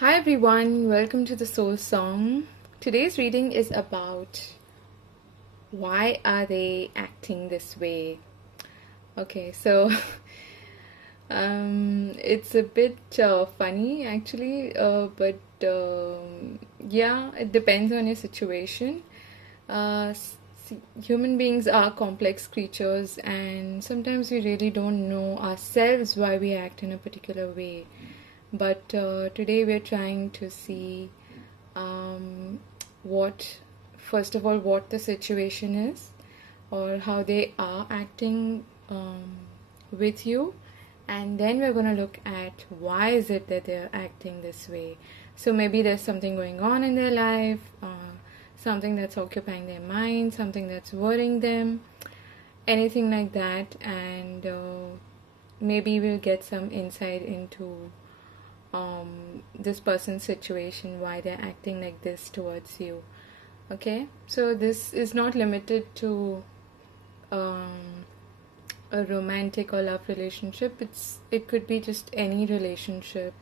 Hi everyone, welcome to the Soul Song. Today's reading is about why are they acting this way? Okay, so it's a bit funny actually, but yeah, it depends on your situation. Human beings are complex creatures, and sometimes we really don't know ourselves why we act in a particular way. But today we're trying to see um, what, first of all, what the situation is or how they are acting with you, and then we're going to look at why is it that they're acting this way. So maybe there's something going on in their life, something that's occupying their mind, something that's worrying them, anything like that, and maybe we'll get some insight into this person's situation, why they're acting like this towards you. Okay, so this is not limited to a romantic or love relationship. It could be just any relationship,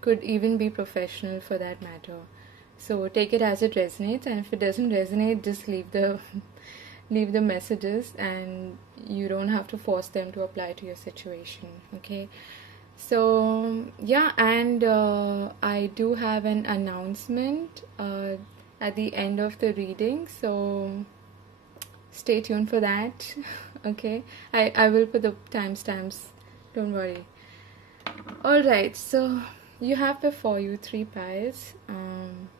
could even be professional for that matter. So take it as it resonates, and if it doesn't resonate, just leave the leave the messages, and you don't have to force them to apply to your situation. Okay, so yeah, and I do have an announcement at the end of the reading, so stay tuned for that. Okay, I will put the timestamps, don't worry. Alright, so you have before you three piles.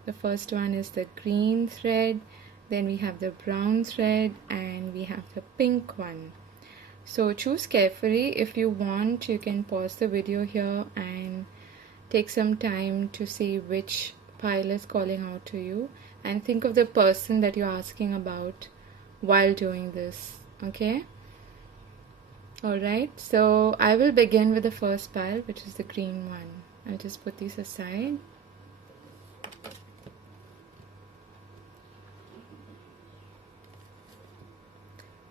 The first one is the green thread, then we have the brown thread, and we have the pink one. So choose carefully. If you want, you can pause the video here and take some time to see which pile is calling out to you, and think of the person that you're asking about while doing this. Okay, alright, so I will begin with the first pile, which is the green one. I'll just put these aside.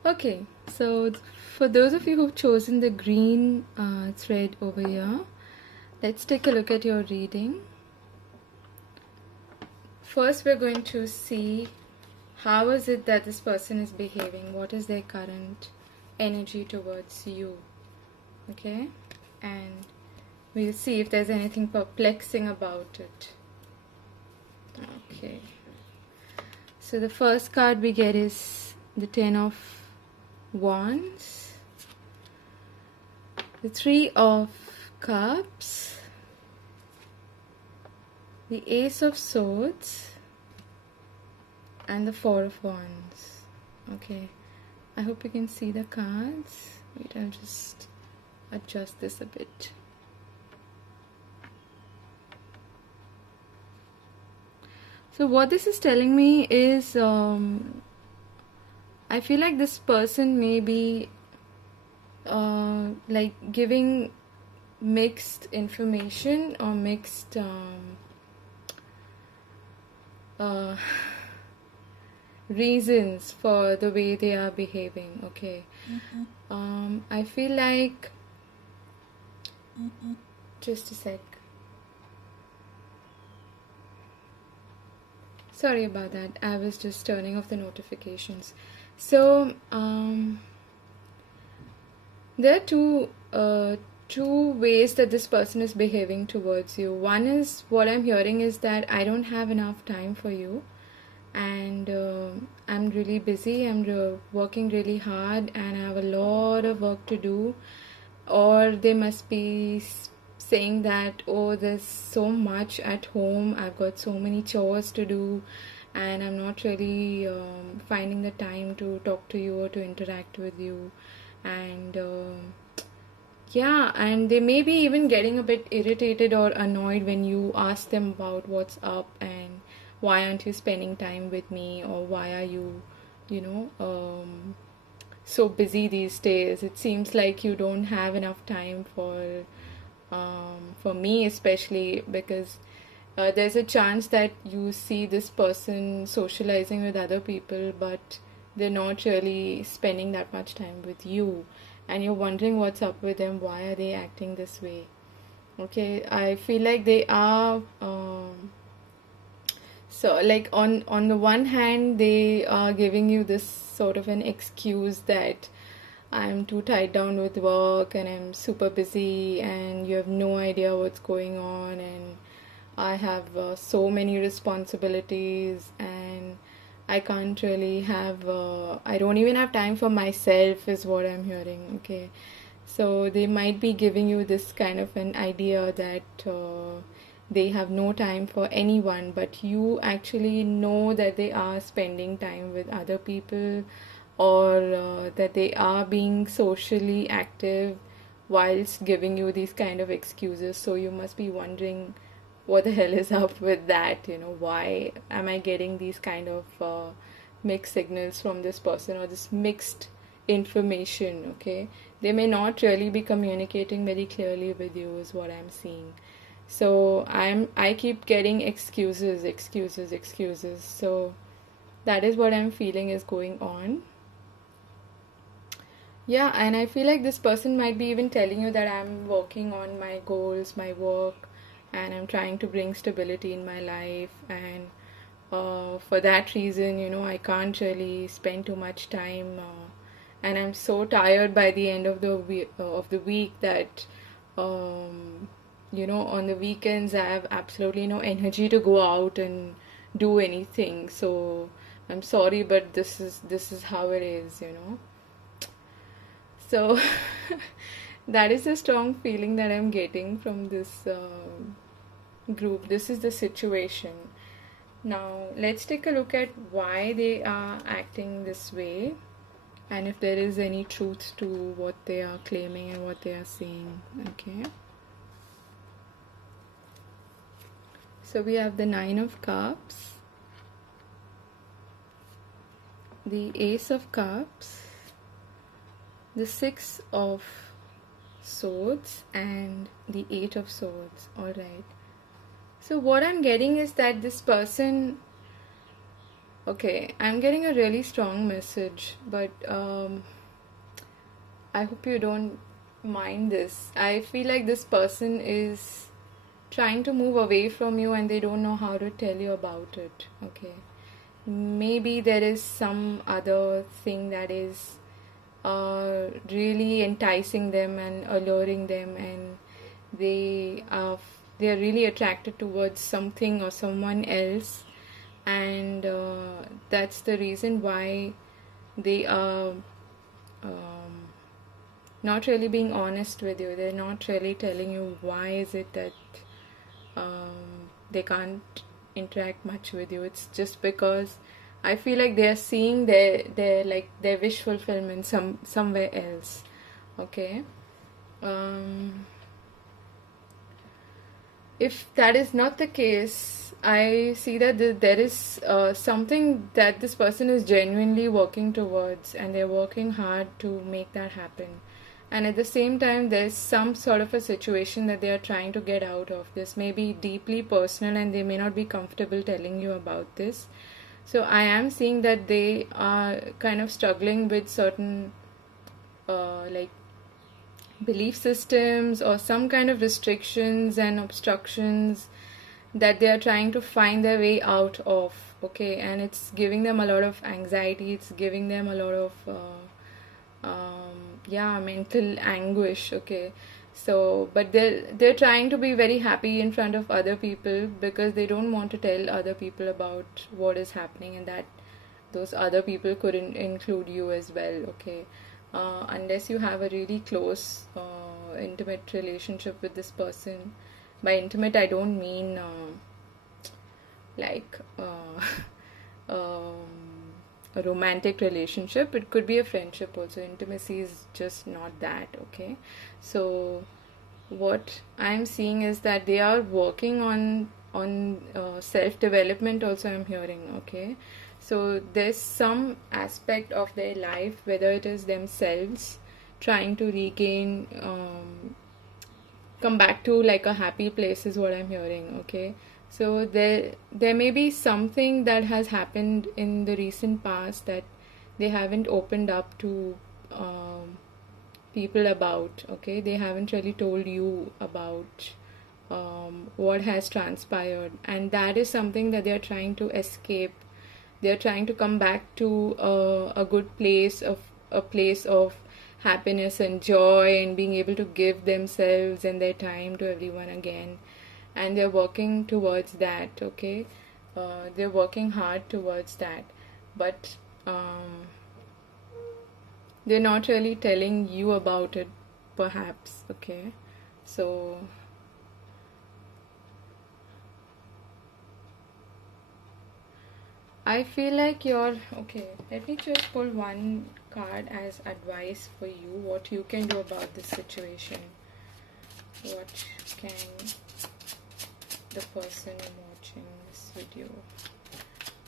Okay, so for those of you who've chosen the green thread over here, let's take a look at your reading. First, we're going to see how is it that this person is behaving, what is their current energy towards you. Okay, and we'll see if there's anything perplexing about it. Okay, so the first card we get is the Ten of Wands, the Three of Cups, the Ace of Swords, and the Four of Wands. Okay, I hope you can see the cards. Wait, I'll just adjust this a bit. So what this is telling me is I feel like this person may be like giving mixed information or mixed reasons for the way they are behaving. Okay, I feel like just a sec. Sorry about that, I was just turning off the notifications. So there are two ways that this person is behaving towards you. One is, what I'm hearing is that I don't have enough time for you, and I'm really busy, I'm working really hard, and I have a lot of work to do. Or they must be saying that, oh, there's so much at home, I've got so many chores to do, and I'm not really finding the time to talk to you or to interact with you. And yeah, and they may be even getting a bit irritated or annoyed when you ask them about what's up and why aren't you spending time with me, or why are you, so busy these days. It seems like you don't have enough time for me, especially because there's a chance that you see this person socializing with other people, but they're not really spending that much time with you, and you're wondering what's up with them, why are they acting this way. Okay, I feel like they are So like on the one hand, they are giving you this sort of an excuse that I'm too tied down with work and I'm super busy and you have no idea what's going on, and I have so many responsibilities and I can't really have I don't even have time for myself is what I'm hearing. Okay, so they might be giving you this kind of an idea that they have no time for anyone, but you actually know that they are spending time with other people, or that they are being socially active whilst giving you these kind of excuses. So you must be wondering what the hell is up with that. Why am I getting these kind of mixed signals from this person, or this mixed information? Okay, they may not really be communicating very clearly with you is what I'm seeing. So I keep getting excuses, excuses, excuses. So that is what I'm feeling is going on. Yeah, and I feel like this person might be even telling you that I'm working on my goals, my work, and I'm trying to bring stability in my life. And for that reason, I can't really spend too much time. And I'm so tired by the end of the week that, on the weekends I have absolutely no energy to go out and do anything. So I'm sorry, but this is how it is. So that is a strong feeling that I'm getting from this group. This is the situation. Now, let's take a look at why they are acting this way, and if there is any truth to what they are claiming and what they are saying. Okay. So we have the Nine of Cups, the Ace of Cups, the Six of Swords, and the Eight of Swords. Alright. So what I'm getting is that this person... Okay, I'm getting a really strong message, but I hope you don't mind this. I feel like this person is trying to move away from you and they don't know how to tell you about it. Okay. Maybe there is some other thing that is really enticing them and alluring them, and they're really attracted towards something or someone else, and that's the reason why they are not really being honest with you. They're not really telling you why is it that they can't interact much with you. It's just because I feel like they're seeing their wish fulfillment somewhere else. Okay. If that is not the case, I see that there is something that this person is genuinely working towards, and they're working hard to make that happen. And at the same time, there's some sort of a situation that they are trying to get out of. This may be deeply personal and they may not be comfortable telling you about this. So I am seeing that they are kind of struggling with certain belief systems or some kind of restrictions and obstructions that they are trying to find their way out of. Okay, and it's giving them a lot of anxiety. It's giving them a lot of mental anguish. Okay, so but they're trying to be very happy in front of other people because they don't want to tell other people about what is happening, and that those other people could include you as well. Okay, unless you have a really close intimate relationship with this person. By intimate I don't mean a romantic relationship. It could be a friendship also. Intimacy is just not that. Okay, so what I'm seeing is that they are working on self-development also, I'm hearing. Okay, so there's some aspect of their life, whether it is themselves trying to regain come back to like a happy place is what I'm hearing. Okay, so there may be something that has happened in the recent past that they haven't opened up to people about. Okay, they haven't really told you about what has transpired, and that is something that they are trying to escape. They are trying to come back to a good place, of a place of happiness and joy, and being able to give themselves and their time to everyone again. And they're working towards that. Okay, they're working hard towards that, but they're not really telling you about it, perhaps. Okay, so I feel like you're okay. Let me just pull one card as advice for you, what you can do about this situation. What can the person watching this video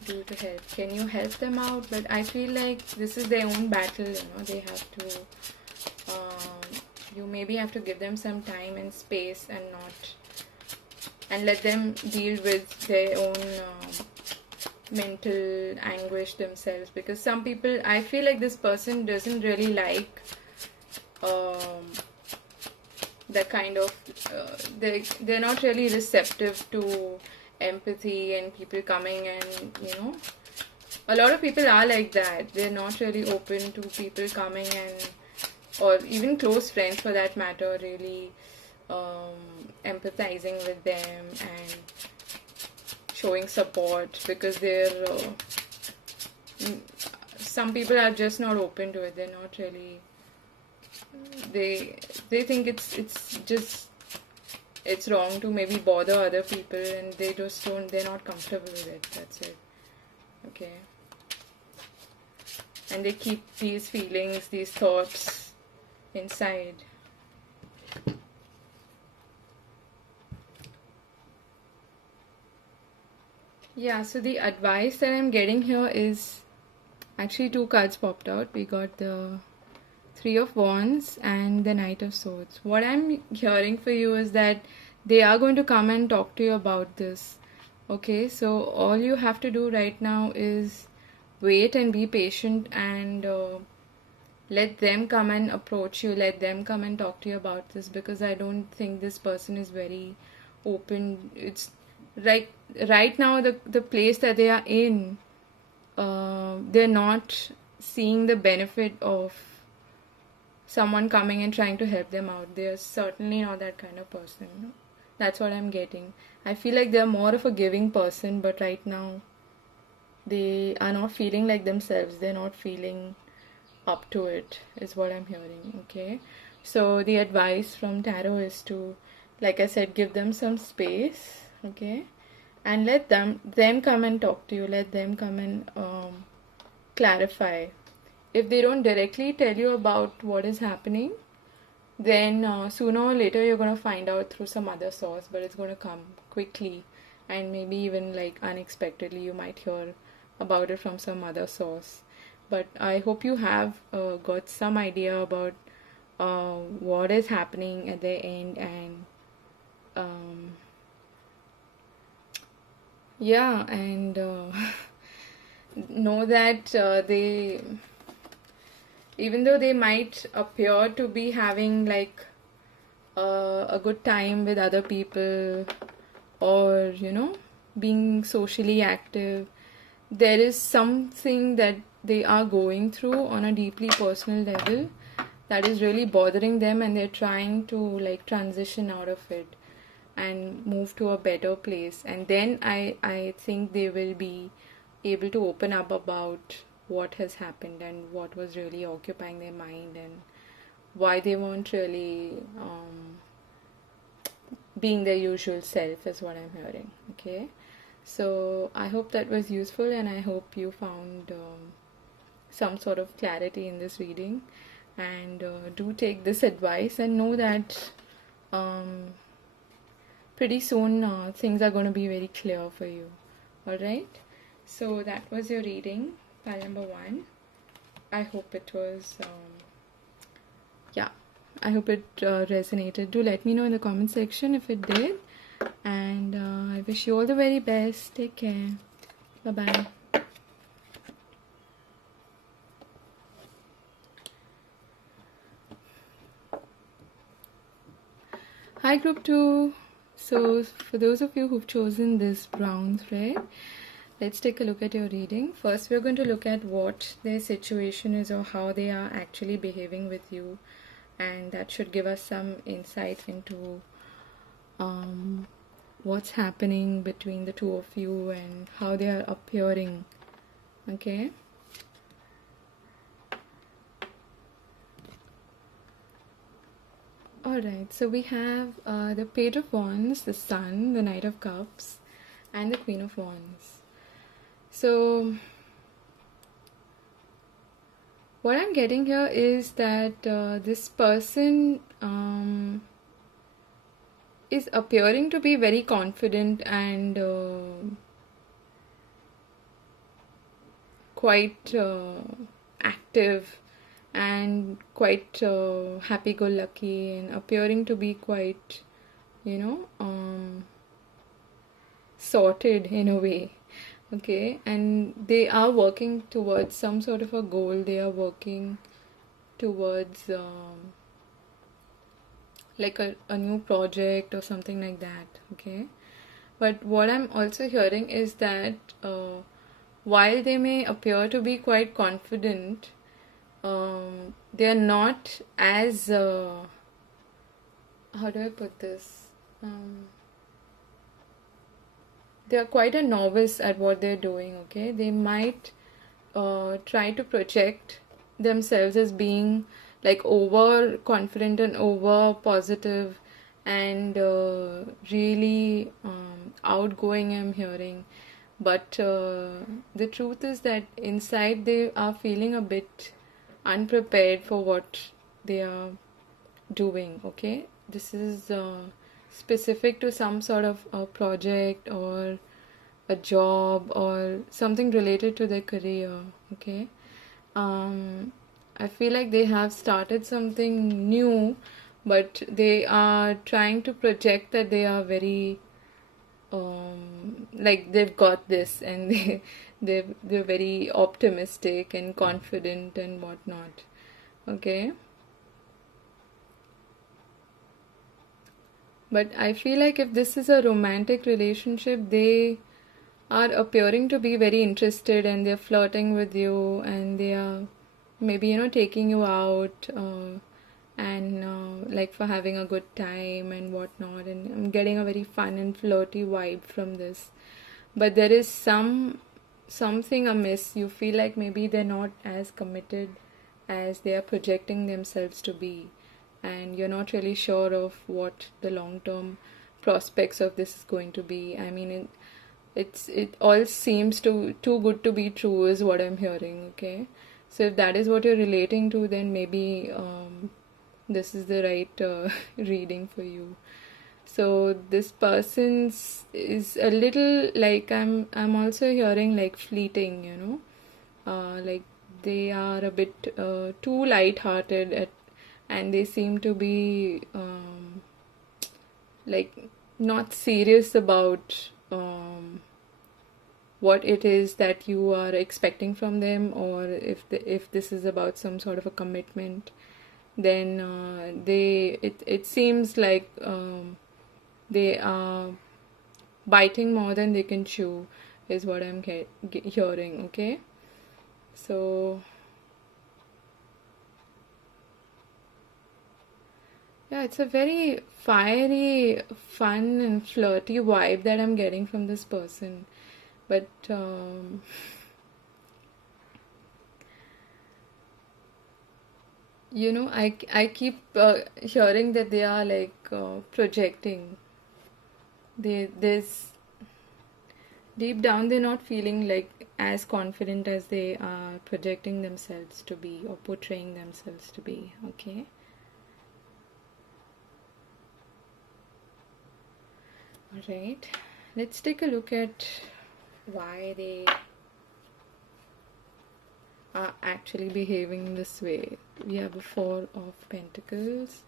do to help? Can you help them out? But I feel like this is their own battle, they have to, you maybe have to give them some time and space, and let them deal with their own mental anguish themselves, because some people, I feel like this person doesn't really like that kind of they're not really receptive to empathy and people coming, and a lot of people are like that. They're not really open to people coming, and or even close friends for that matter, really empathizing with them and showing support, because some people are just not open to it. They're not really, they think it's wrong to maybe bother other people, and they're not comfortable with it. That's it. Okay, and they keep these feelings, these thoughts inside. Yeah, so the advice that I'm getting here is actually two cards popped out. We got the Three of Wands and the Knight of Swords. What I'm hearing for you is that they are going to come and talk to you about this. Okay, so all you have to do right now is wait and be patient, and let them come and approach you. Let them come and talk to you about this, because I don't think this person is very open. It's like right now the place that they are in, they're not seeing the benefit of someone coming and trying to help them out. They're certainly not that kind of person. That's what I'm getting. I feel like they're more of a giving person, but right now they are not feeling like themselves. They're not feeling up to it, is what I'm hearing. Okay, so the advice from tarot is to, like I said, give them some space. Okay, and let them come and talk to you. Let them come and clarify. If they don't directly tell you about what is happening, then sooner or later you're going to find out through some other source, but it's going to come quickly, and maybe even like unexpectedly you might hear about it from some other source. But I hope you have got some idea about what is happening at the end, and yeah, and know that even though they might appear to be having like a good time with other people, or being socially active, there is something that they are going through on a deeply personal level that is really bothering them, and they're trying to like transition out of it and move to a better place. And then I think they will be able to open up about what has happened and what was really occupying their mind, and why they weren't really being their usual self, is what I'm hearing. Okay, so I hope that was useful, and I hope you found some sort of clarity in this reading, and do take this advice, and know that pretty soon things are going to be very clear for you. Alright, so that was your reading, pile number 1. I hope it was I hope it resonated. Do let me know in the comment section if it did, and I wish you all the very best. Take care. Bye bye. Hi group 2. So for those of you who've chosen this brown thread, let's take a look at your reading. First, we're going to look at what their situation is or how they are actually behaving with you, and that should give us some insight into what's happening between the two of you and how they are appearing. Okay. Alright, so we have the Page of Wands, the Sun, the Knight of Cups, and the Queen of Wands. So, what I'm getting here is that this person is appearing to be very confident and quite active and quite happy-go-lucky and appearing to be quite, sorted in a way. Okay, and they are working towards some sort of a goal. They are working towards like a new project or something like that. Okay, but what I'm also hearing is that while they may appear to be quite confident, they are not as how do I put this? They are quite a novice at what they're doing. Okay, they might try to project themselves as being like over confident and over positive and really outgoing, I'm hearing. But the truth is that inside they are feeling a bit unprepared for what they are doing. Okay, this is specific to some sort of a project or a job or something related to their career. Okay, I feel like they have started something new, but they are trying to project that they are very like they've got this, and they're very optimistic and confident and whatnot. Okay, but I feel like if this is a romantic relationship, they are appearing to be very interested and they're flirting with you and they are maybe taking you out and like for having a good time and whatnot, and I'm getting a very fun and flirty vibe from this. But there is something amiss. You feel like maybe they're not as committed as they are projecting themselves to be, and you're not really sure of what the long-term prospects of this is going to be. I mean, it all seems too good to be true is what I'm hearing. Okay, so if that is what you're relating to, then maybe this is the right reading for you. So this person's is a little like I'm also hearing like fleeting, like they are a bit too light-hearted and they seem to be like not serious about what it is that you are expecting from them, or if this is about some sort of a commitment, then it seems like they are biting more than they can chew is what I'm hearing. Okay, so yeah, it's a very fiery, fun and flirty vibe that I'm getting from this person. But I keep hearing that they are like projecting. There's deep down they're not feeling like as confident as they are projecting themselves to be or portraying themselves to be. Okay. Alright, let's take a look at why they are actually behaving this way. We have the Four of Pentacles,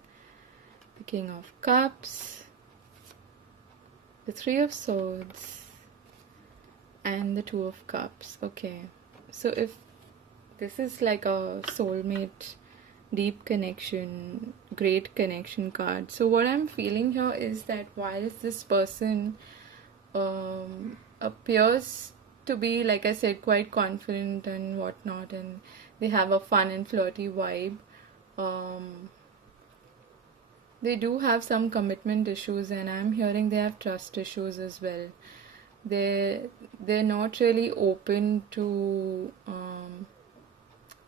the King of Cups, the Three of Swords, and the Two of Cups. Okay, so if this is like a soulmate deep connection, great connection card. So what I'm feeling here is that while this person appears to be, like I said, quite confident and whatnot, and they have a fun and flirty vibe, um, they do have some commitment issues, and I'm hearing they have trust issues as well. They're not really open to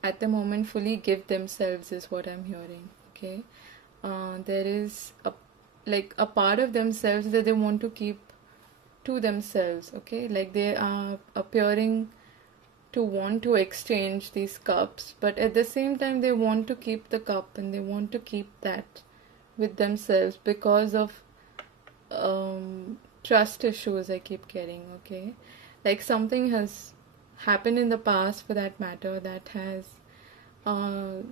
at the moment fully give themselves, is what I'm hearing. Okay, there is a part of themselves that they want to keep to themselves. Okay, like they are appearing to want to exchange these cups, but at the same time they want to keep the cup and they want to keep that with themselves because of trust issues I keep getting. Okay, like something has happened in the past, for that matter, that has uh,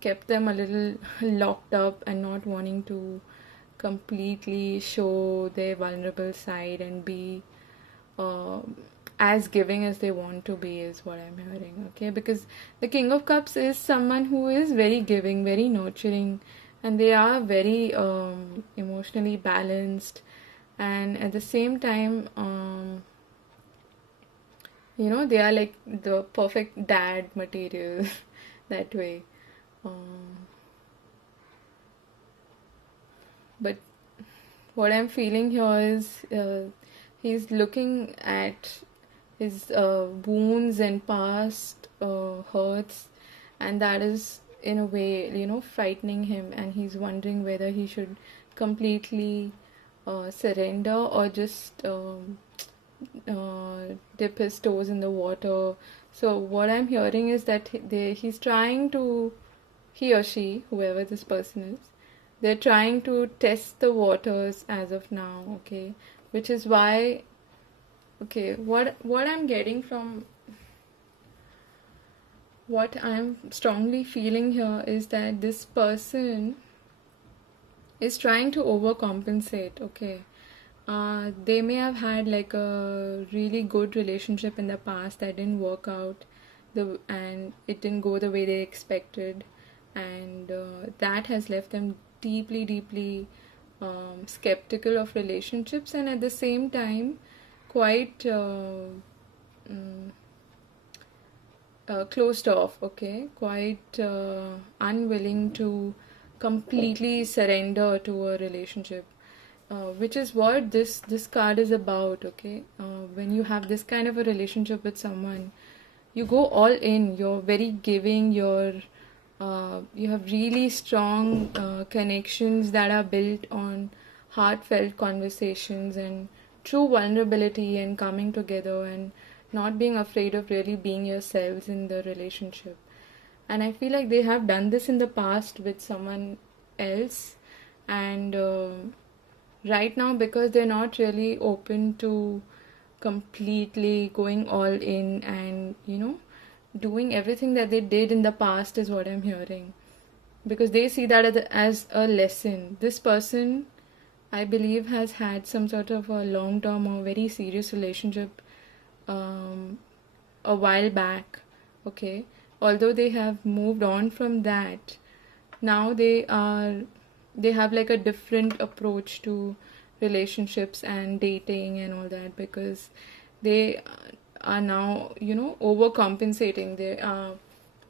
kept them a little locked up and not wanting to completely show their vulnerable side and be uh, as giving as they want to be, is what I'm hearing. Okay, because the King of Cups is someone who is very giving, very nurturing, and they are very emotionally balanced, and at the same time they are like the perfect dad material that way. um, but what I'm feeling here is he's looking at his wounds and past hurts, and that is in a way frightening him, and he's wondering whether he should completely surrender or just dip his toes in the water. So what I'm hearing is that he's trying to, he or she, whoever this person is, they're trying to test the waters as of now. Okay, which is why, okay, what I'm getting from what I'm strongly feeling here is that this person is trying to overcompensate. Okay, they may have had like a really good relationship in the past that didn't work out, and it didn't go the way they expected, and that has left them deeply, deeply skeptical of relationships, and at the same time quite closed off. Okay, quite unwilling to completely surrender to a relationship, which is what this card is about. Okay, when you have this kind of a relationship with someone, you go all in, you're very giving, you have really strong connections that are built on heartfelt conversations and true vulnerability and coming together and not being afraid of really being yourselves in the relationship. And I feel like they have done this in the past with someone else, and right now, because they're not really open to completely going all in and doing everything that they did in the past, is what I'm hearing, because they see that as a lesson. This person, I believe, has had some sort of a long term or very serious relationship a while back. Okay, although they have moved on from that, now they have like a different approach to relationships and dating and all that, because they are now overcompensating. They are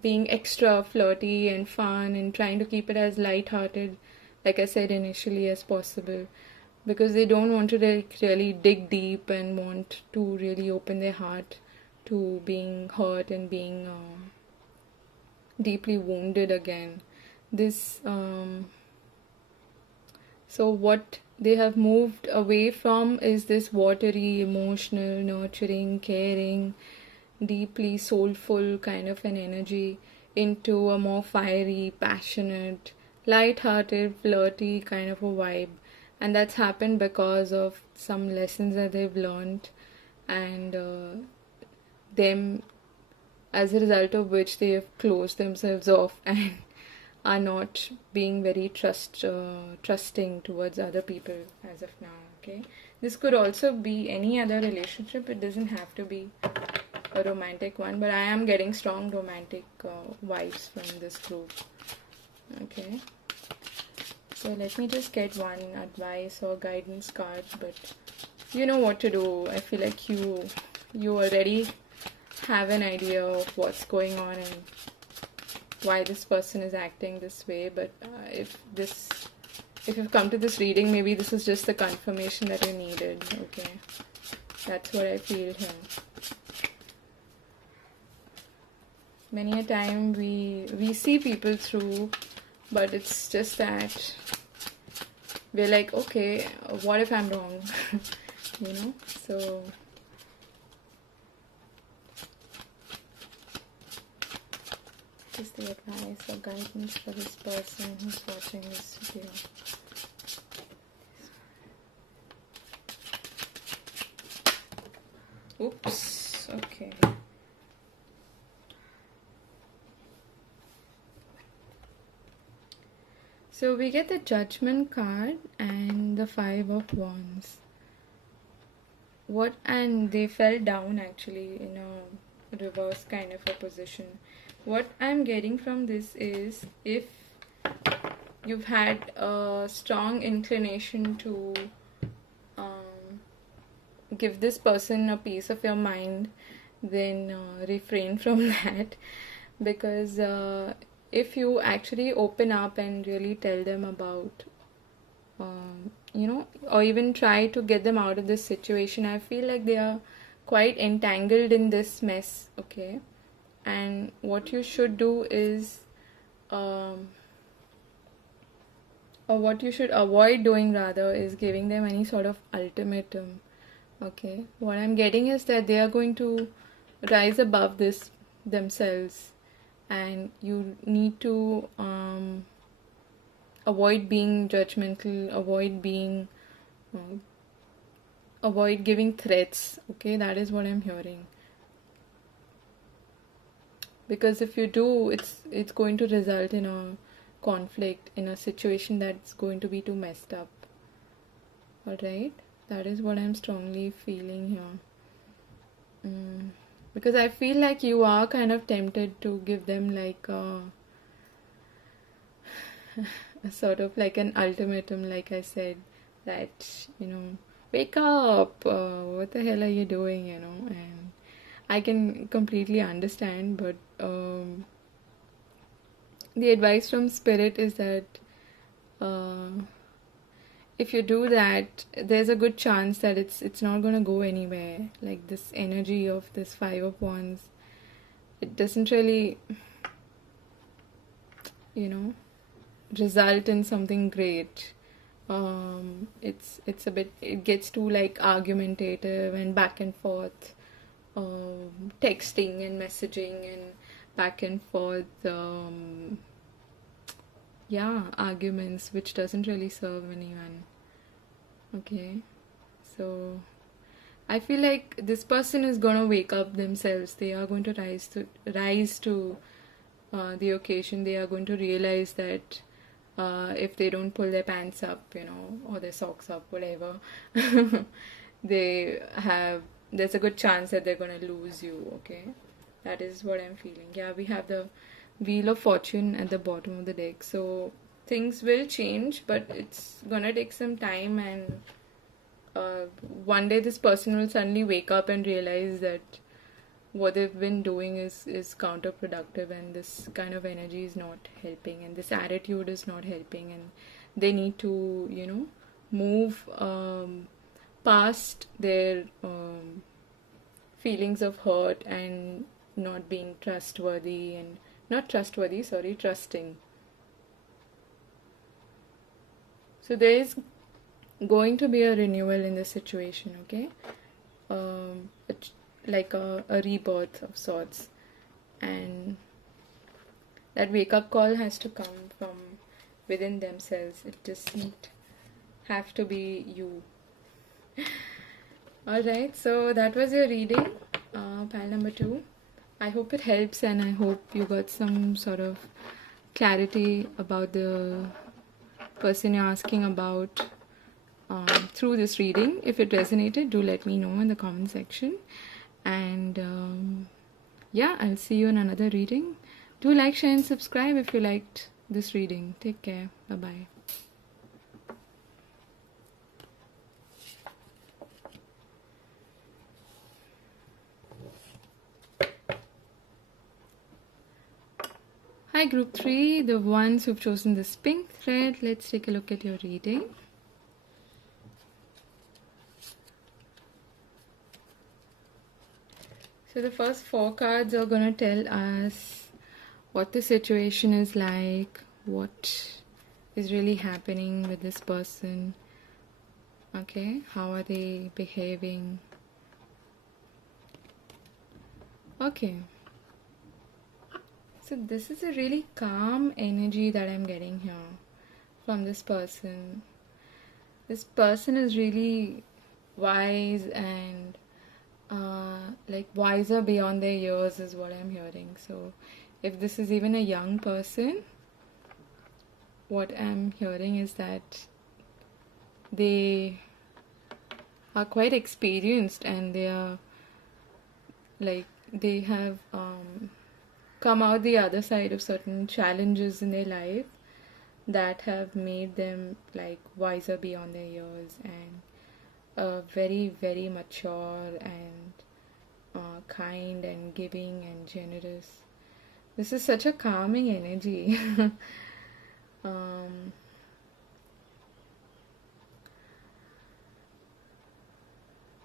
being extra flirty and fun and trying to keep it as light-hearted, like I said initially, as possible, because they don't want to really dig deep and want to really open their heart to being hurt and being deeply wounded again. This so what they have moved away from is this watery, emotional, nurturing, caring, deeply soulful kind of an energy into a more fiery, passionate, light-hearted, flirty kind of a vibe. And that's happened because of some lessons that they've learned, and them, as a result of which they have closed themselves off and are not being very trusting towards other people as of now. Okay, this could also be any other relationship. It doesn't have to be a romantic one, but I am getting strong romantic vibes from this group. Okay, so let me just get one advice or guidance card, but you know what to do. I feel like you already have an idea of what's going on and why this person is acting this way, but if you've come to this reading, maybe this is just the confirmation that you needed. Okay, that's what I feel here. Many a time we see people through, but it's just that we're like, okay, what if I'm wrong? You know, so is the advice or guidance for this person who's watching this video. Oops, okay. So we get the Judgment card and the 5 of Wands. And they fell down actually in a reverse kind of a position. What I'm getting from this is, if you've had a strong inclination to give this person a piece of your mind, then refrain from that, because if you actually open up and really tell them about or even try to get them out of this situation, I feel like they are quite entangled in this mess. Okay, and what you should do is or what you should avoid doing rather is giving them any sort of ultimatum. Okay, what I'm getting is that they are going to rise above this themselves, and you need to avoid being judgmental, avoid giving threats. Okay, that is what I'm hearing, because if you do, it's going to result in a conflict, in a situation that's going to be too messed up. Alright, that is what I'm strongly feeling here. Because I feel like you are kind of tempted to give them like a sort of like an ultimatum, like I said, that, wake up, what the hell are you doing, and I can completely understand, but the advice from Spirit is that if you do that, there's a good chance that it's not going to go anywhere. Like this energy of this 5 of Wands, it doesn't really, result in something great. It's a bit, it gets too like argumentative and back and forth, texting and messaging and back and forth, arguments, which doesn't really serve anyone. Okay, so I feel like this person is gonna wake up themselves. They are going to rise to the occasion. They are going to realize that if they don't pull their pants up, or their socks up, whatever, there's a good chance that they're gonna lose you. Okay, that is what I'm feeling. Yeah, we have the Wheel of Fortune at the bottom of the deck, so things will change, but it's gonna take some time, and one day this person will suddenly wake up and realize that what they've been doing is counterproductive, and this kind of energy is not helping, and this attitude is not helping, and they need to move past their feelings of hurt and not being trustworthy, and trusting. So there is going to be a renewal in this situation. Okay, like a rebirth of sorts, and that wake-up call has to come from within themselves. It doesn't have to be you. Alright, so that was your reading, pile number 2. I hope it helps, and I hope you got some sort of clarity about the person you're asking about through this reading. If it resonated, do let me know in the comment section. And yeah, I'll see you in another reading. Do like, share, and subscribe if you liked this reading. Take care. Bye bye. Hi, Group 3, the ones who've chosen this pink thread. Let's take a look at your reading. So the first 4 cards are going to tell us what the situation is like, what is really happening with this person. Okay, how are they behaving? Okay. So this is a really calm energy that I'm getting here from this person. This person is really wise and like wiser beyond their years is what I'm hearing. So if this is even a young person, what I'm hearing is that they are quite experienced and they are like they have come out the other side of certain challenges in their life that have made them like wiser beyond their years and very, very mature and kind and giving and generous. This is such a calming energy.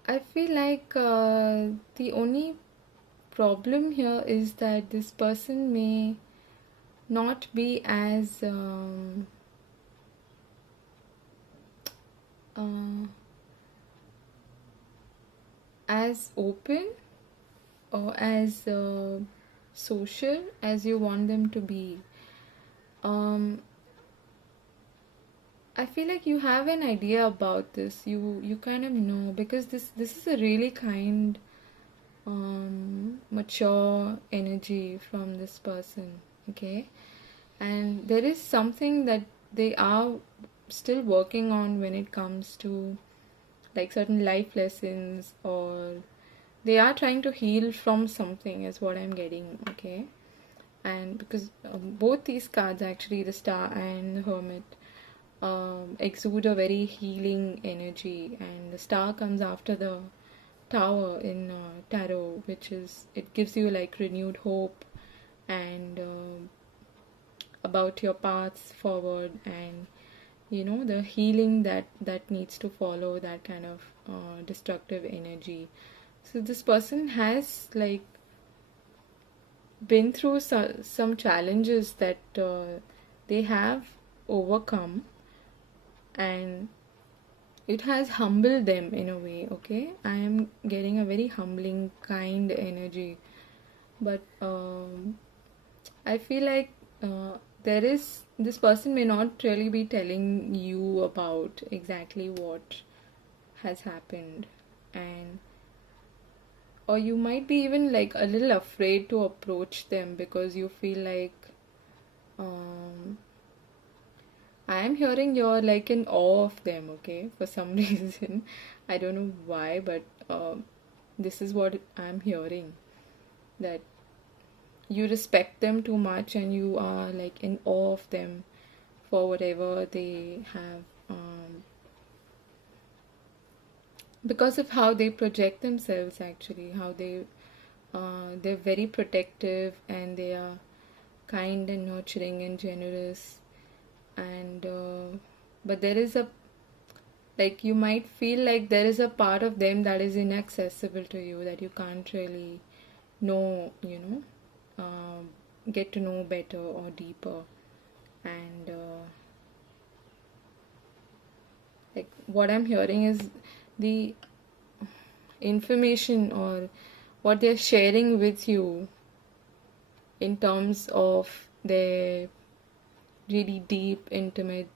I feel like the only problem here is that this person may not be as open or as social as you want them to be. I feel like you have an idea about this. You kind of know, because this is a really kind, mature energy from this person. Okay, and there is something that they are still working on when it comes to like certain life lessons, or they are trying to heal from something is what I'm getting. Okay, and because both these cards, actually the Star and the Hermit, exude a very healing energy, and the Star comes after the Tower in tarot, which is, it gives you like renewed hope and about your paths forward, and you know, the healing that needs to follow that kind of destructive energy. So this person has like been through some challenges that they have overcome, and it has humbled them in a way. Okay, I am getting a very humbling kind energy, but I feel like this person may not really be telling you about exactly what has happened, and or you might be even like a little afraid to approach them because you feel like I am hearing you're like in awe of them. Okay, for some reason, I don't know why, but this is what I'm hearing, that you respect them too much and you are like in awe of them for whatever they have, because of how they project themselves. Actually, how they're very protective, and they are kind and nurturing and generous, and but there is a, like, you might feel like there is a part of them that is inaccessible to you, that you can't really know, you know, get to know better or deeper. And like what I'm hearing is the information or what they're sharing with you in terms of their really deep, intimate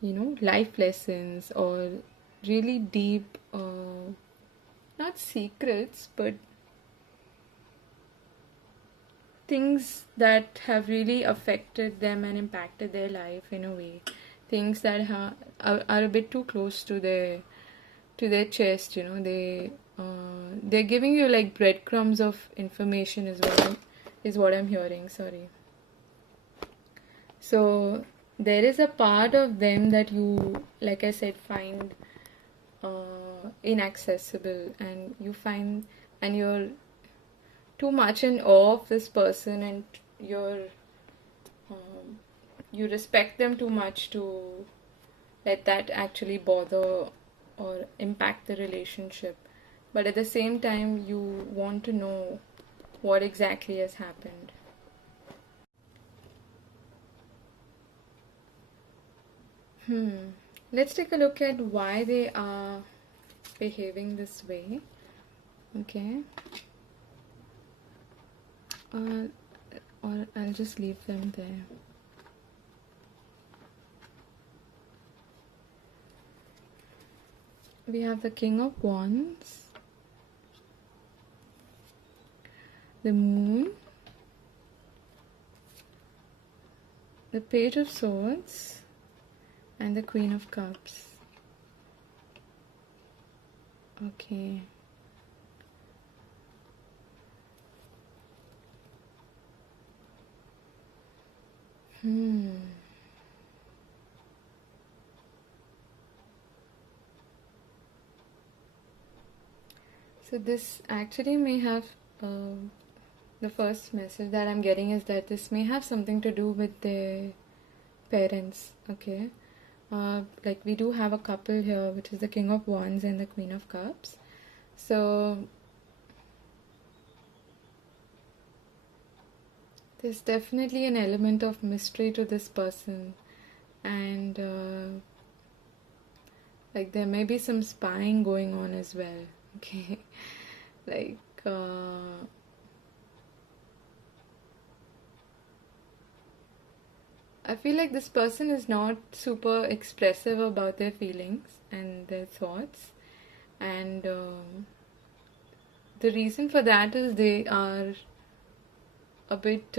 you know, life lessons, or really deep, not secrets, but things that have really affected them and impacted their life in a way. things that are a bit too close to their chest. They're giving you like breadcrumbs of information is what I'm hearing. Sorry. So there is a part of them that you, like I said, find inaccessible, and you're too much in awe of this person, and um, you respect them too much to let that actually bother or impact the relationship. But at the same time, you want to know what exactly has happened. Let's take a look at why they are behaving this way. Okay. Or I'll just leave them there. We have the King of Wands, the Moon, the Page of Swords, and the Queen of Cups. Okay. So this actually may have, the first message that I'm getting is that this may have something to do with their parents, okay? Like we do have a couple here, which is the King of Wands and the Queen of Cups. So there's definitely an element of mystery to this person, and like there may be some spying going on as well, okay? Like I feel like this person is not super expressive about their feelings and their thoughts, and the reason for that is they are a bit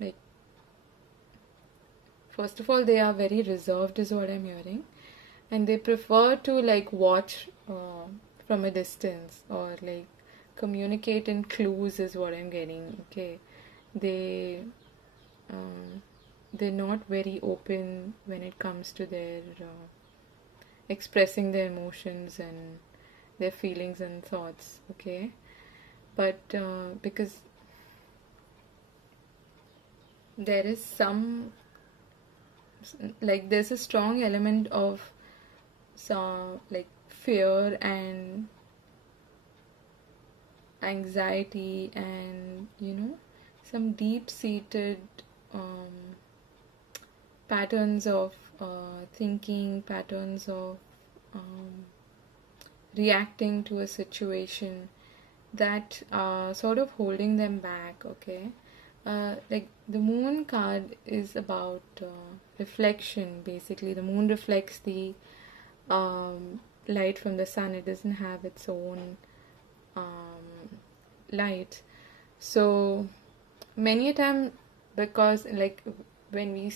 like, first of all, they are very reserved is what I'm hearing, and they prefer to like watch from a distance, or like communicate in clues is what I'm getting. Okay, they they're not very open when it comes to their expressing their emotions and their feelings and thoughts. Okay, but because there is there's a strong element of some like fear and anxiety, and some deep-seated patterns of thinking, patterns of reacting to a situation that are sort of holding them back. Okay, like the Moon card is about reflection. Basically, the Moon reflects the light from the sun. It doesn't have its own light. So many a time, because like when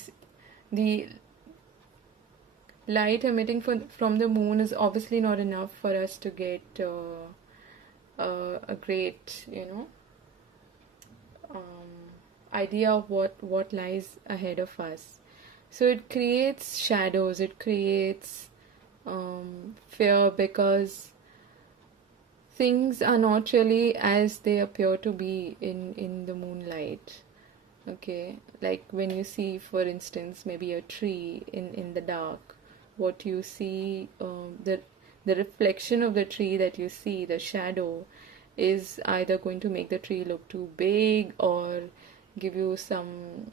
the light emitting from the moon is obviously not enough for us to get a great idea of what lies ahead of us. So it creates shadows, it creates fear, because things are not really as they appear to be in the moonlight. Okay, like when you see, for instance, maybe a tree in the dark, what you see, the reflection of the tree that you see, the shadow, is either going to make the tree look too big, or give you some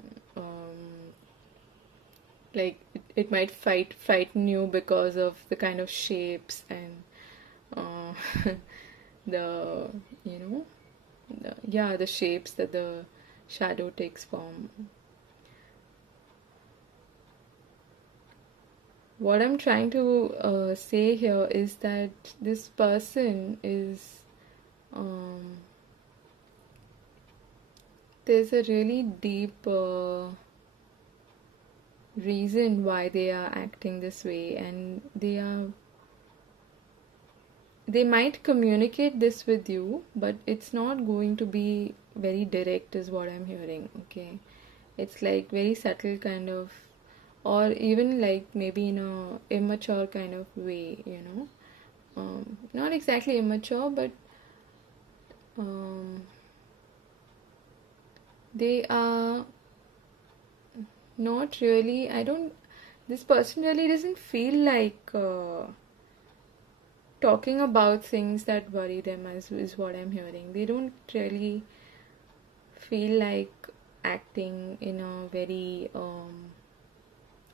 like it might frighten you because of the kind of shapes and the the shapes that the shadow takes form. What I'm trying to say here is that this person is there's a really deep reason why they are acting this way, and they might communicate this with you, but it's not going to be very direct is what I'm hearing. Okay, it's like very subtle kind of, or even like maybe in a immature kind of way, not exactly immature, but um, they are not really, I don't, this person really doesn't feel like talking about things that worry them, as is what I'm hearing. They don't really feel like acting in a very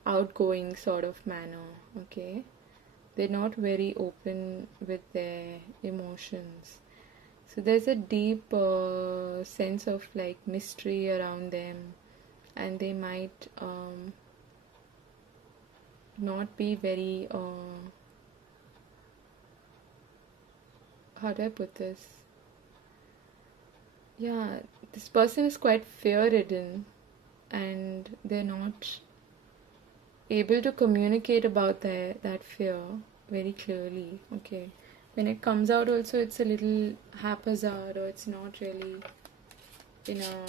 outgoing sort of manner. Okay, they're not very open with their emotions. So there's a deep sense of like mystery around them, and they might not be very how do I put this? Yeah, this person is quite fear-ridden, and they're not able to communicate about that fear very clearly. Okay, when it comes out also, it's a little haphazard, or it's not really in a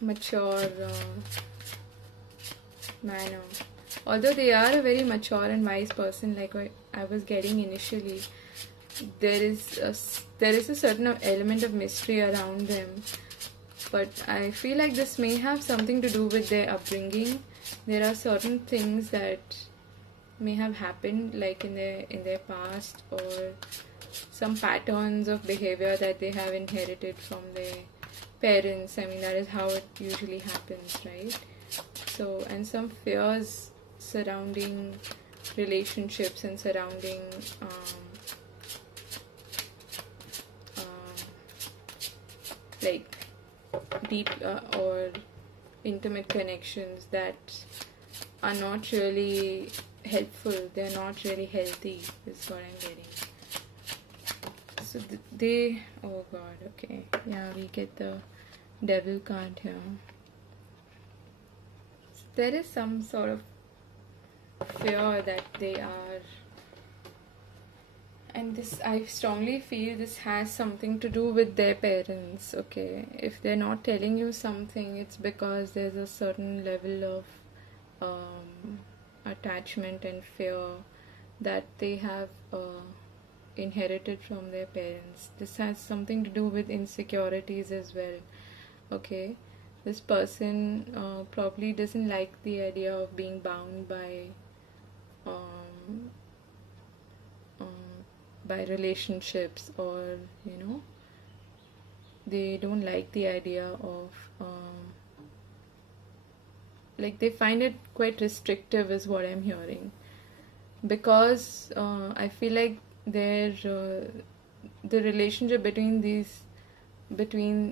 mature manner. Although they are a very mature and wise person, like I was getting initially, there is a certain element of mystery around them. But I feel like this may have something to do with their upbringing. There are certain things that may have happened, like in their past, or some patterns of behavior that they have inherited from their parents. I mean, that is how it usually happens, right? So, and some fears surrounding relationships and surrounding like deep or intimate connections that are not really helpful. They're not really healthy, is what I'm getting. So they, oh god, okay, yeah, we get the devil card here. So there is some sort of fear that they are, and this, I strongly feel this has something to do with their parents. Okay, if they're not telling you something, it's because there's a certain level of attachment and fear that they have inherited from their parents. This has something to do with insecurities as well. Okay, this person probably doesn't like the idea of being bound um, by relationships, or they don't like the idea of like they find it quite restrictive, is what I'm hearing, because I feel like the relationship between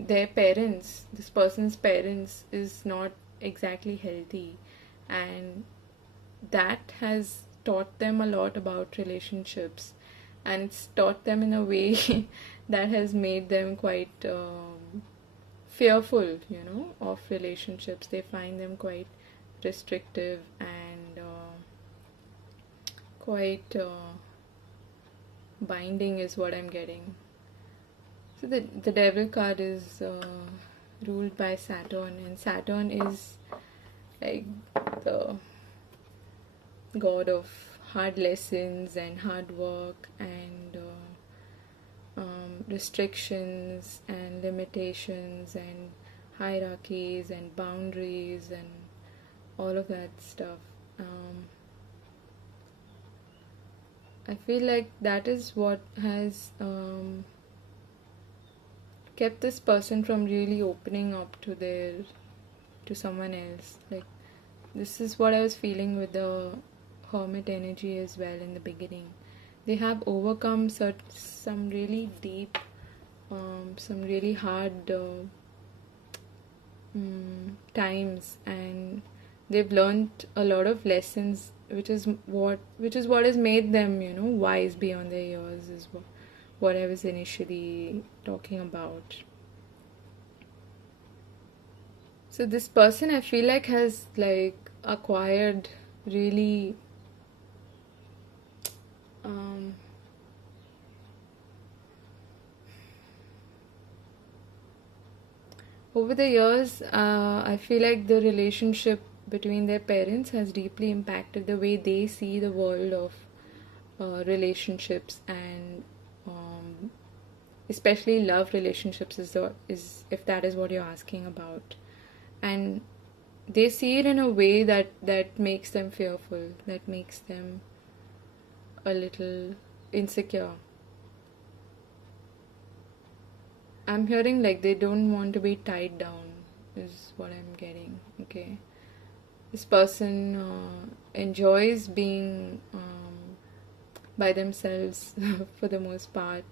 their parents, this person's parents, is not exactly healthy, and that has taught them a lot about relationships, and it's taught them in a way that has made them quite fearful, of relationships. They find them quite restrictive and quite binding, is what I'm getting. So the devil card is ruled by Saturn, and Saturn is like the god of hard lessons and hard work and restrictions and limitations and hierarchies and boundaries and all of that stuff. I feel like that is what has kept this person from really opening up to someone else. Like, this is what I was feeling with the hermit energy as well in the beginning. They have overcome some really deep, some really hard times, and they've learned a lot of lessons, which is what has made them, wise beyond their years, is what I was initially talking about. So this person, I feel like, has like acquired really um, over the years, I feel like the relationship between their parents has deeply impacted the way they see the world of relationships, and especially love relationships is if that is what you're asking about. And they see it in a way that makes them fearful, that makes them a little insecure. I'm hearing like they don't want to be tied down, is what I'm getting. Okay. This person enjoys being by themselves for the most part,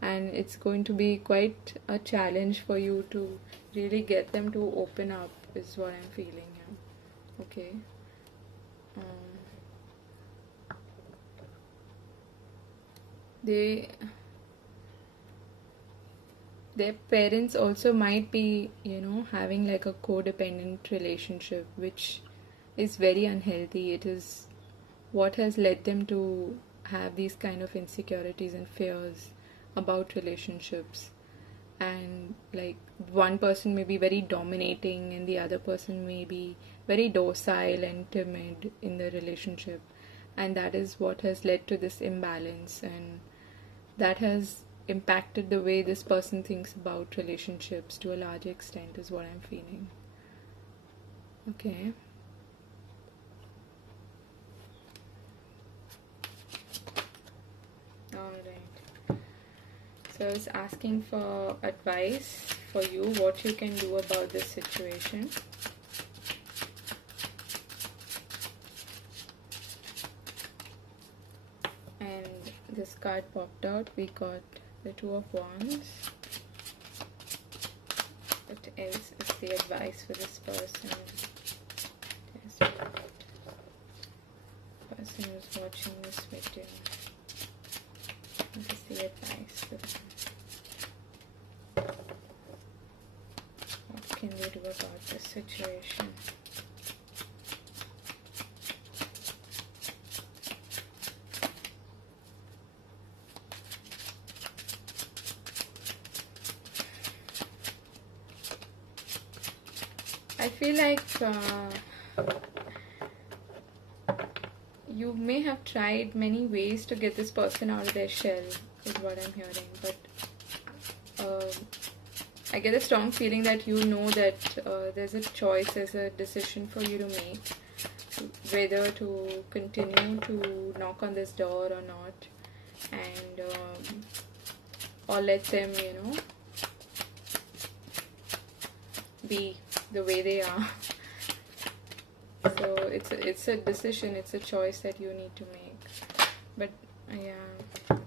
and it's going to be quite a challenge for you to really get them to open up, is what I'm feeling. Yeah. Okay. They their parents also might be, having like a codependent relationship, which is very unhealthy. It is what has led them to have these kind of insecurities and fears about relationships. And like one person may be very dominating and the other person may be very docile and timid in the relationship, and that is what has led to this imbalance, and that has impacted the way this person thinks about relationships to a large extent, is what I'm feeling. Okay. Alright. So I was asking for advice for you, what you can do about this situation. And this card popped out. We got the Two of Wands. What else is the advice for this person? Yes, person who's watching this video. What is the advice for them? What can they do about this situation? I feel like you may have tried many ways to get this person out of their shell, is what I'm hearing, but I get a strong feeling that you know that there's a choice, there's a decision for you to make, whether to continue to knock on this door or not, and or let them, be the way they are. So it's a decision, it's a choice that you need to make. But yeah,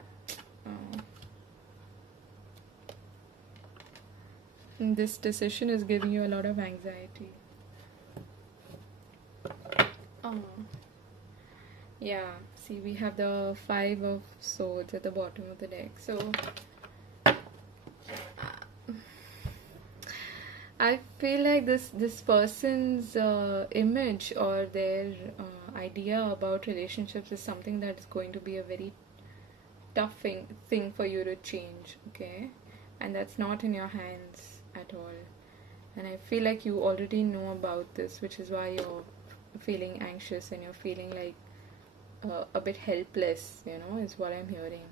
this decision is giving you a lot of anxiety. Yeah, see, we have the Five of Swords at the bottom of the deck. So I feel like this person's image or their idea about relationships is something that is going to be a very tough thing for you to change, okay? And that's not in your hands at all. And I feel like you already know about this, which is why you're feeling anxious and you're feeling like a bit helpless, is what I'm hearing.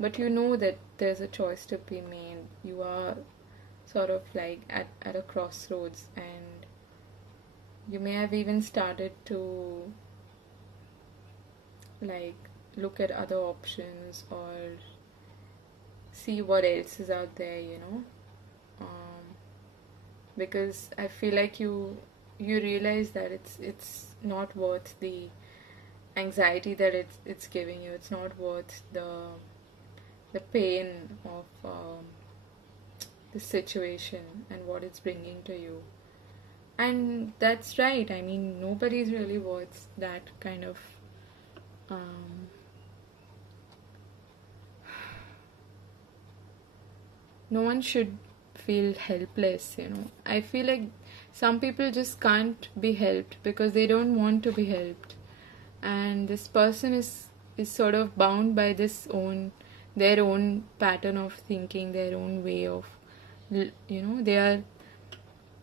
But you know that there's a choice to be made. You are sort of like at a crossroads, and you may have even started to like look at other options or see what else is out there, because I feel like you realize that it's not worth the anxiety that it's giving you. It's not worth the pain of the situation and what it's bringing to you. And that's right. I mean, nobody's really worth that kind of no one should feel helpless, I feel like some people just can't be helped because they don't want to be helped, and this person is sort of bound by their own pattern of thinking, their own way of, they are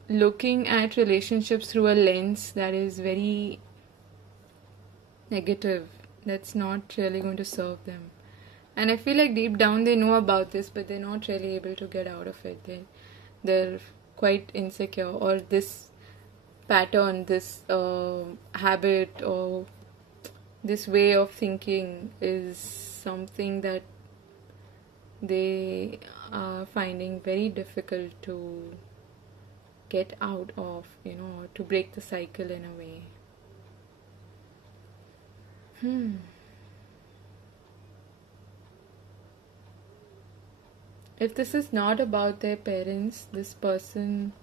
looking at relationships through a lens that is very negative, that's not really going to serve them. And I feel like deep down they know about this, but they're not really able to get out of it. They're quite insecure, or this pattern, this habit, or this way of thinking is something that they are finding very difficult to get out of, to break the cycle in a way. If this is not about their parents, this person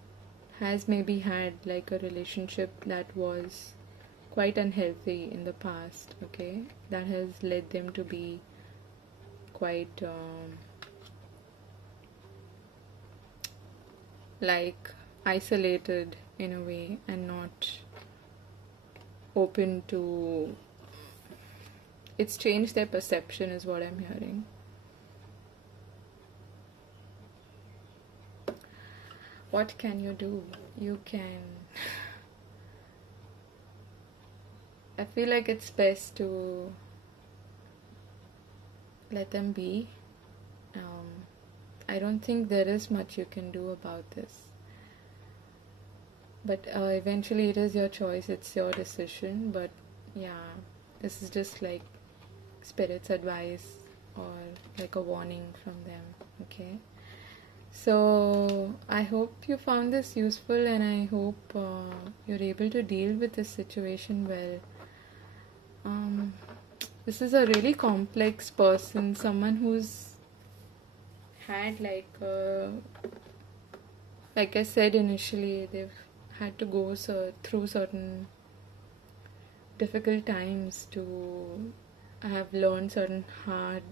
has maybe had like a relationship that was quite unhealthy in the past, okay? That has led them to be quite like isolated in a way, and not open to, it's changed their perception is what I'm hearing. What can you do? You can, I feel like it's best to let them be. I don't think there is much you can do about this, but eventually it is your choice, it's your decision. But yeah, this is just like spirit's advice, or like a warning from them, okay? So I hope you found this useful, and I hope you're able to deal with this situation well. This is a really complex person, someone who's had like I said initially, they've had to go through certain difficult times to have learned certain hard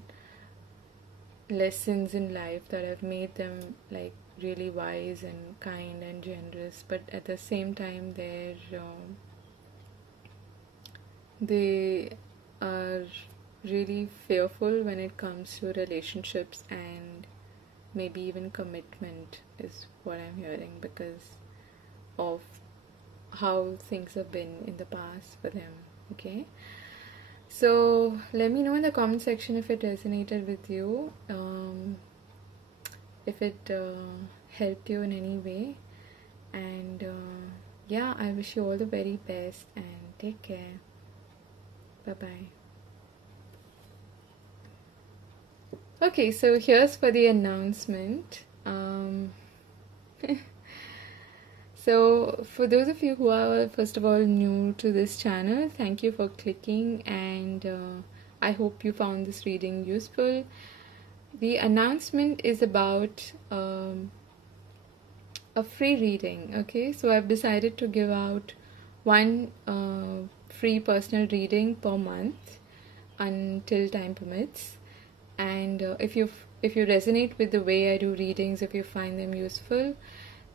lessons in life that have made them like really wise and kind and generous, but at the same time they are really fearful when it comes to relationships and maybe even commitment is what I'm hearing, because of how things have been in the past for them, okay? So let me know in the comment section if it resonated with you, if it helped you in any way, and yeah, I wish you all the very best and take care. Bye bye. Okay, so here's for the announcement. So for those of you who are first of all new to this channel, thank you for clicking, and I hope you found this reading useful. The announcement is about a free reading, okay? So I've decided to give out one free personal reading per month until time permits. And if you resonate with the way I do readings, if you find them useful,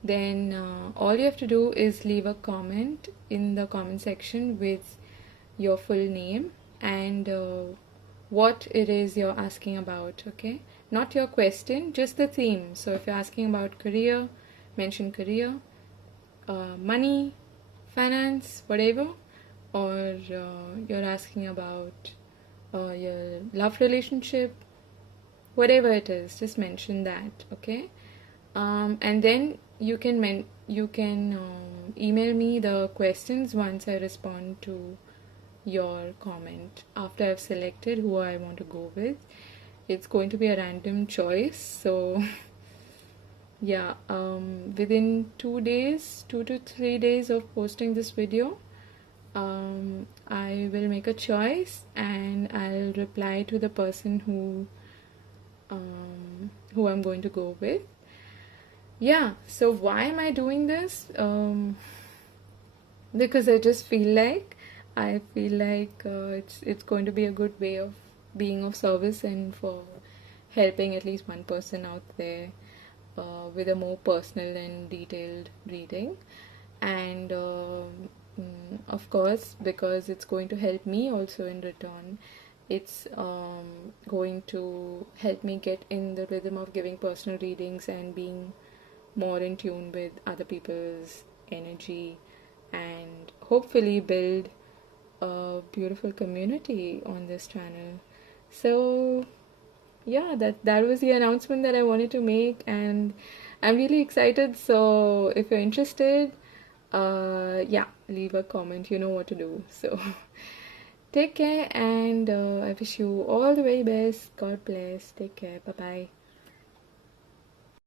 then all you have to do is leave a comment in the comment section with your full name and what it is you're asking about, okay? Not your question, just the theme. So if you're asking about career, mention career, money, finance, whatever, or you're asking about your love relationship, whatever it is, just mention that, okay? And then you can email me the questions once I respond to your comment after I've selected who I want to go with. It's going to be a random choice, so yeah, within 2 to 3 days of posting this video, I will make a choice and I'll reply to the person who I'm going to go with. Yeah, so why am I doing this? Because I just feel like it's going to be a good way of being of service and for helping at least one person out there with a more personal and detailed reading. and of course, because it's going to help me also in return, it's going to help me get in the rhythm of giving personal readings and being more in tune with other people's energy, and hopefully build a beautiful community on this channel. So yeah, that was the announcement that I wanted to make, and I'm really excited. So if you're interested, yeah, leave a comment. You know what to do. So take care, and I wish you all the very best. God bless. Take care. Bye bye.